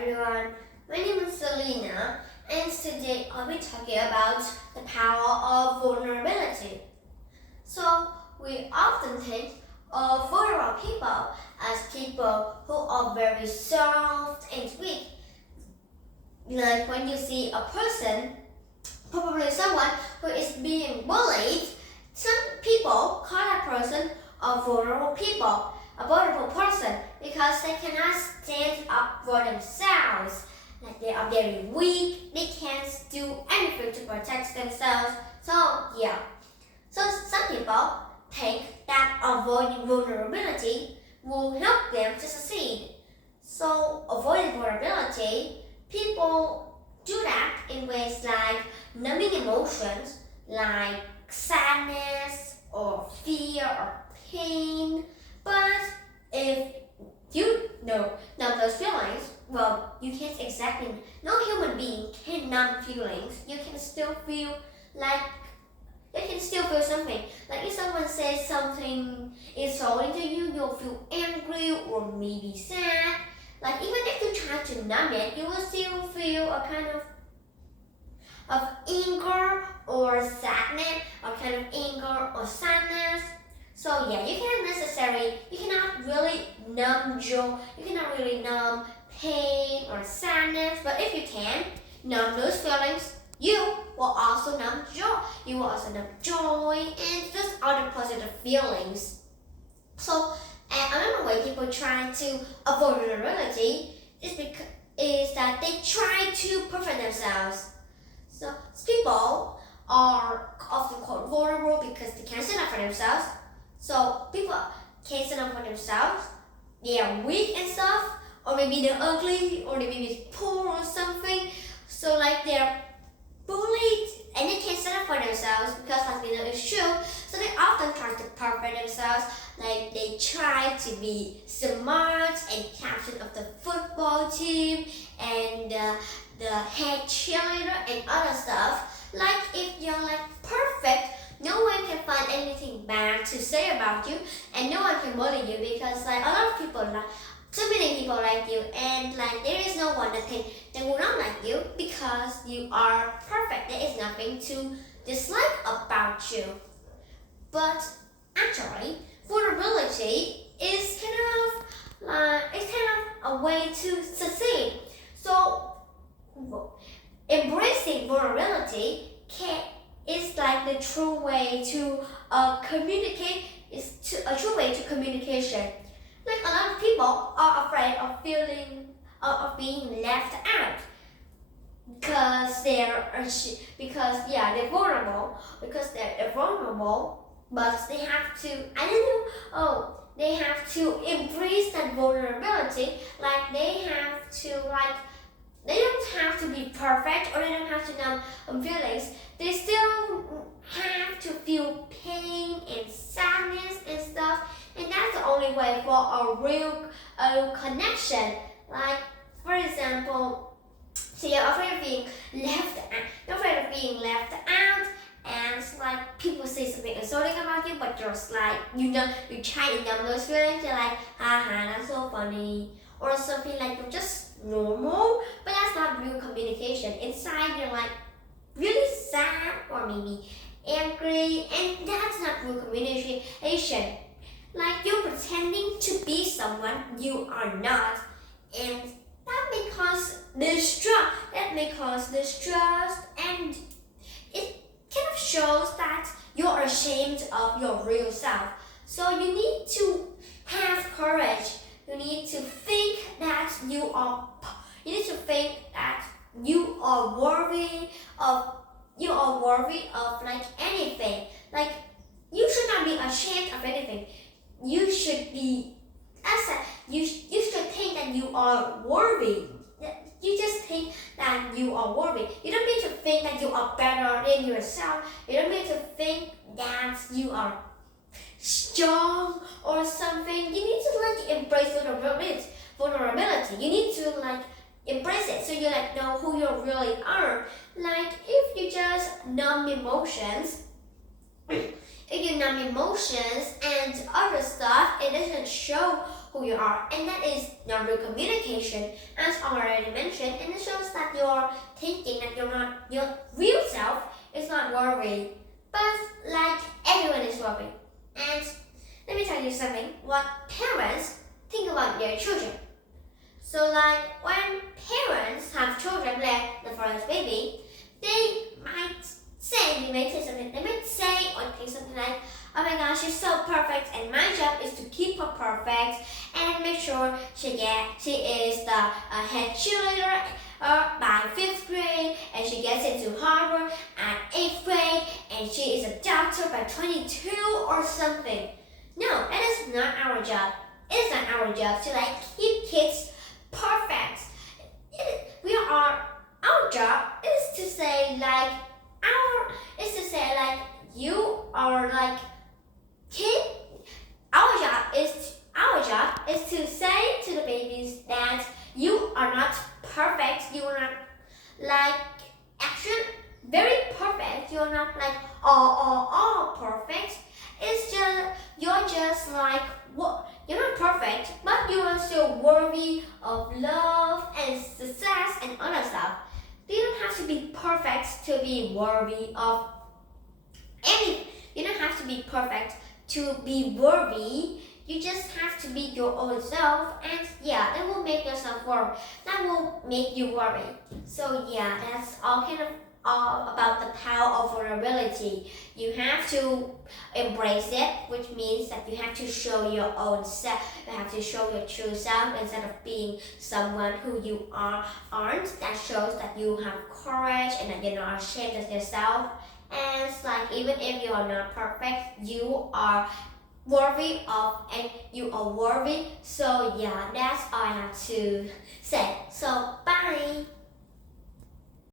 everyone, my name is Selena and today I'll be talking about the power of vulnerability. So we often think of vulnerable people as people who are very soft and weak. Like when you see a person, probably someone who is being bullied, some people call that person a vulnerable people. A vulnerable person because they cannot stand up for themselves. Like they are very weak, they can't do anything to protect themselves. So some people think that avoiding vulnerability will help them to succeed. So avoiding vulnerability, people do that in ways like numbing emotions like sadness or fear or pain. But if you numb those feelings, well, you can't exactly. No human being can numb feelings. You can still feel something. Like if someone says something insulting to you, you'll feel angry or maybe sad. Like even if you try to numb it, you will still feel a kind of anger or sadness, or kind of anger or sadness. So yeah, you cannot really numb joy, you cannot really numb pain or sadness, but if you can numb those feelings, you will also numb joy. You will also numb joy and just other positive feelings. So another way people try to avoid vulnerability is that they try to perfect themselves. So people are often called vulnerable because they can't stand up for themselves. So people can't stand up for themselves. They are weak and stuff, or maybe they're ugly, or they may be poor or something. So like they're bullied and they can't stand up for themselves because like they know it's true. So they often try to perfect themselves. Like they try to be smart and captain of the football team and the head cheerleader and other stuff. Like if you're like perfect, no one can find anything bad to say about you, and no one can bully you because like a lot of people so many people like you, and like there is no one that will not like you because you are perfect. There is nothing to dislike about you. But actually, vulnerability is kind of a way to succeed. So embracing vulnerability is like the true way to communicate. A true way to communication. Like a lot of people are afraid of being left out because they're vulnerable. Because they're vulnerable, but they have to they have to embrace that vulnerability. Like they don't have to be perfect, or they don't have to numb feelings. They still have to feel pain and sadness and stuff, and that's the only way for a real connection. Like for example, so you're afraid of being left out, and it's like people say something insulting about you, but you're just like you try to numb those feelings. You're like, haha, that's so funny, or something like you're just normal, but that's not real communication. Inside you're like really sad or maybe angry, and that's not real communication. Like you're pretending to be someone you are not, and that may cause distrust, and it kind of shows that you're ashamed of your real self. So you need to have courage. You need to think that you are worthy of like anything. Like you should not be ashamed of anything. You should be you should think that you are worthy. You just think that you are worthy. You don't need to think that you are better than yourself. You don't need to think that you are strong or something. You need to like embrace vulnerability. You need to like embrace it so you like know who you really are. Like if you just numb emotions, and other stuff, it doesn't show who you are, and that is non-verbal communication, as already mentioned, and it shows that you're thinking that you're not your real self is not worried, but like everyone is worried. And let me tell you something. What parents think about their children. So like when parents have children, like the first baby, they might say something. They might say or think something like, "Oh my gosh, she's so perfect, and my job is to keep her perfect and make sure she is the head cheerleader by 5th grade, and she gets into Harvard at 8th grade, and she is a doctor by 22 or something." No, that is not our job. It is not our job to like keep kids perfect. Our job is to say like you are like kid. Our job is to say to the babies that you are not perfect. You are not like actually very perfect. You are not like all perfect. It's just you're just like what you're not perfect, but you are still worthy of love and success and other stuff. You don't have to be perfect to be worthy of any. You don't have to be perfect to be worthy. You just have to be your own self, and yeah, that will make yourself worry. That will make you worry. So yeah, that's all about the power of vulnerability. You have to embrace it, which means that you have to show your own self. You have to show your true self instead of being someone who you aren't. That shows that you have courage and that you're not ashamed of yourself. And it's like even if you are not perfect, you are worthy of and you are worthy. So yeah, that's all I have to say. So